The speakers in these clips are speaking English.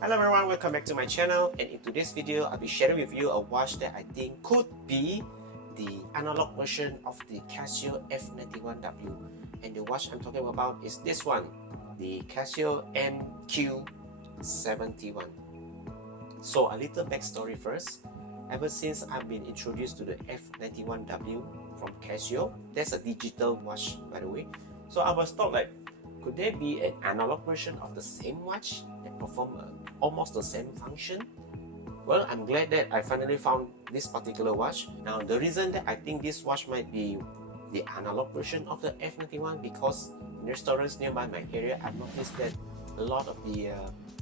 Hello everyone, welcome back to my channel, and in today's video I'll be sharing with you a watch that I think could be the analog version of the Casio F-91W, and the watch I'm talking about is this one, the Casio MQ-71. So a little backstory first. Ever since I've been introduced to the F-91W from Casio, that's a digital watch by the way, so I was thought like, could there be an analog version of the same watch that perform almost the same function? Well, I'm glad that I finally found this particular watch. Now, the reason that I think this watch might be the analog version of the F-91, because in restaurants nearby my area, I've noticed that a lot of the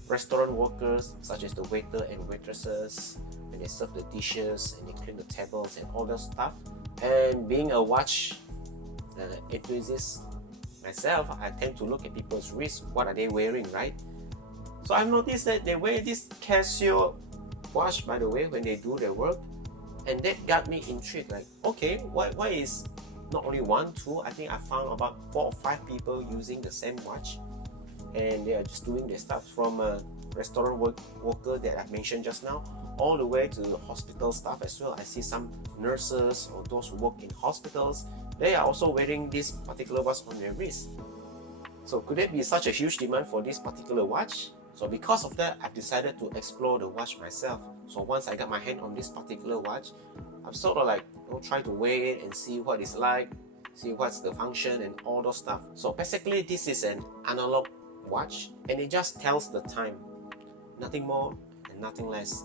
restaurant workers, such as the waiter and waitresses, when they serve the dishes and they clean the tables and all that stuff, and being a watch enthusiast myself, I tend to look at people's wrists. What are they wearing, right? So I've noticed that they wear this Casio watch, by the way, when they do their work, and that got me intrigued. Like, okay, why is not only one, two? I think I found about 4 or 5 people using the same watch, and they are just doing their stuff from a restaurant worker that I mentioned just now, all the way to hospital staff as well. I see some nurses or those who work in hospitals. They are also wearing this particular watch on their wrist. So could there be such a huge demand for this particular watch? So because of that, I've decided to explore the watch myself. So once I got my hand on this particular watch, I've sort of like try to wear it and see what it's like, see what's the function and all those stuff. So basically this is an analog watch, and it just tells the time, nothing more and nothing less.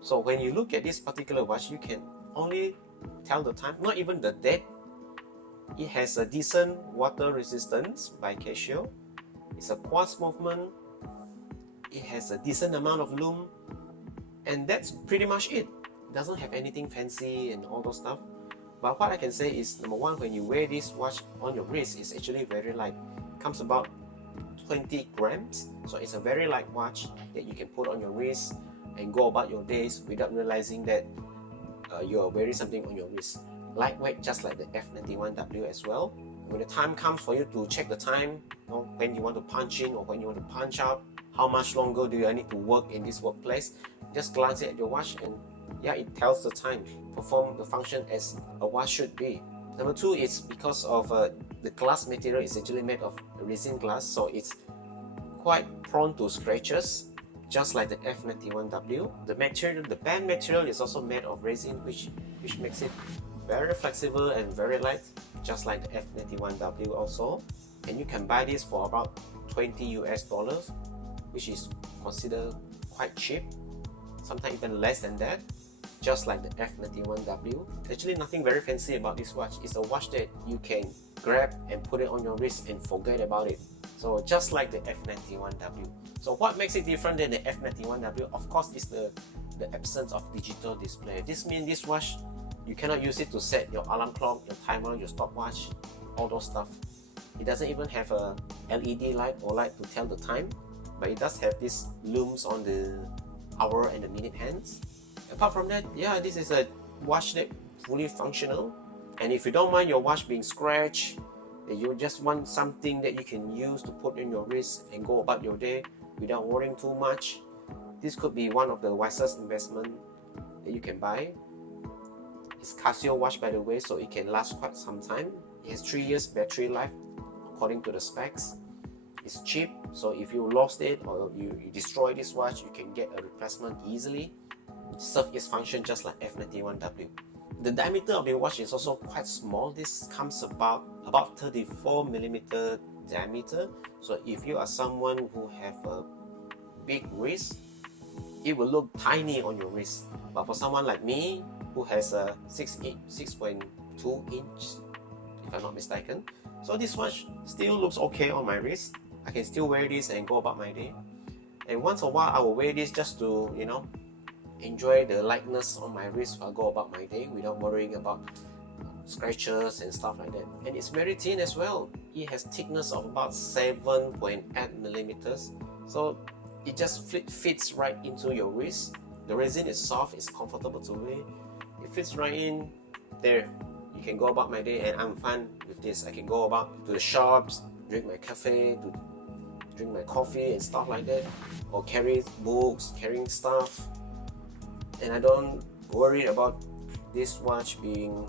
So when you look at this particular watch, you can only tell the time, not even the date. It has a decent water resistance by Casio. It's a quartz movement. It has a decent amount of lume, and that's pretty much it. It doesn't have anything fancy and all those stuff. But what I can say is, number one, when you wear this watch on your wrist, it's actually very light. It comes about 20 grams, so it's a very light watch that you can put on your wrist and go about your days without realizing that you're wearing something on your wrist. Lightweight, just like the F-91W as well. When the time comes for you to check the time, when you want to punch in or when you want to punch out, how much longer do you need to work in this workplace, just glance at your watch and yeah, it tells the time, perform the function as a watch should be. Number two is because of the glass material is actually made of resin glass, so it's quite prone to scratches, just like the F-91W. The material, the band material is also made of resin, which makes it very flexible and very light, just like the F-91W also. And you can buy this for about $20 US, which is considered quite cheap, sometimes even less than that, just like the F-91W. Actually nothing very fancy about this watch. It's a watch that you can grab and put it on your wrist and forget about it. So just like the F-91W. So what makes it different than the F-91W? Of course, is the absence of digital display. This means this watch, you cannot use it to set your alarm clock, your timer, your stopwatch, all those stuff. It doesn't even have a LED light or light to tell the time, but it does have these looms on the hour and the minute hands. Apart from that, yeah, this is a watch that fully functional. And if you don't mind your watch being scratched, you just want something that you can use to put in your wrist and go about your day without worrying too much, this could be one of the wisest investment that you can buy. It's Casio watch, by the way, so it can last quite some time. It has 3 years battery life according to the specs. It's cheap, so if you lost it or you destroy this watch, you can get a replacement easily. Serve its function just like F-91W. The diameter of the watch is also quite small. This comes about 34mm diameter. So if you are someone who have a big wrist, it will look tiny on your wrist. But for someone like me who has a 6.2 inch, if I'm not mistaken, so this watch still looks okay on my wrist. I can still wear this and go about my day. And once in a while I will wear this just to, enjoy the lightness on my wrist while I go about my day without worrying about scratches and stuff like that. And it's very thin as well. It has thickness of about 7.8mm, so it just fits right into your wrist. The resin is soft, it's comfortable to wear. It fits right in there. You can go about my day and I'm fine with this. I can go about to the shops, drink my cafe, to drink my coffee and stuff like that, or carry books, carrying stuff, and I don't worry about this watch being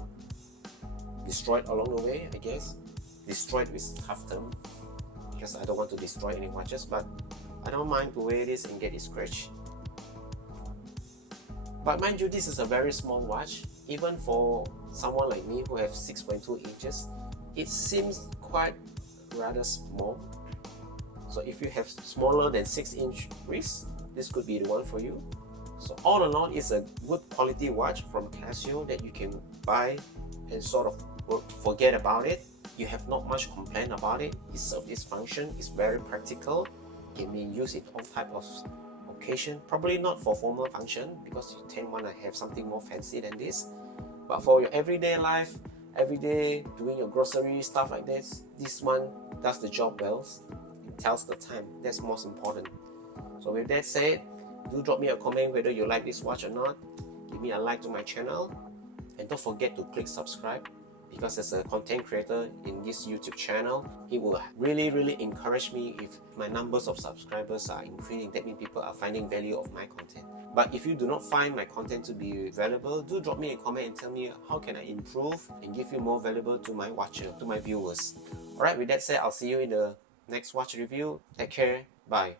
destroyed along the way. I guess destroyed is a tough term because I don't want to destroy any watches, but I don't mind to wear this and get it scratched. But mind you, this is a very small watch. Even for someone like me who have 6.2 inches, it seems quite rather small. So if you have smaller than 6-inch wrist, this could be the one for you. So all in all, it's a good quality watch from Casio that you can buy and sort of forget about it. You have not much complaint about it. It serves its function. It's very practical. It can be used in all type of occasion. Probably not for formal function because you tend want to have something more fancy than this. But for your everyday life, every day doing your grocery stuff like this one does the job well. It tells the time. That's most important. So with that said, do drop me a comment whether you like this watch or not. Give me a like to my channel, and don't forget to click subscribe, because as a content creator in this YouTube channel, it will really encourage me if my numbers of subscribers are increasing. That means people are finding value of my content. But if you do not find my content to be valuable, do drop me a comment and tell me how can I improve and give you more valuable to my watcher, to my viewers. Alright, with that said, I'll see you in the next watch review. Take care. Bye.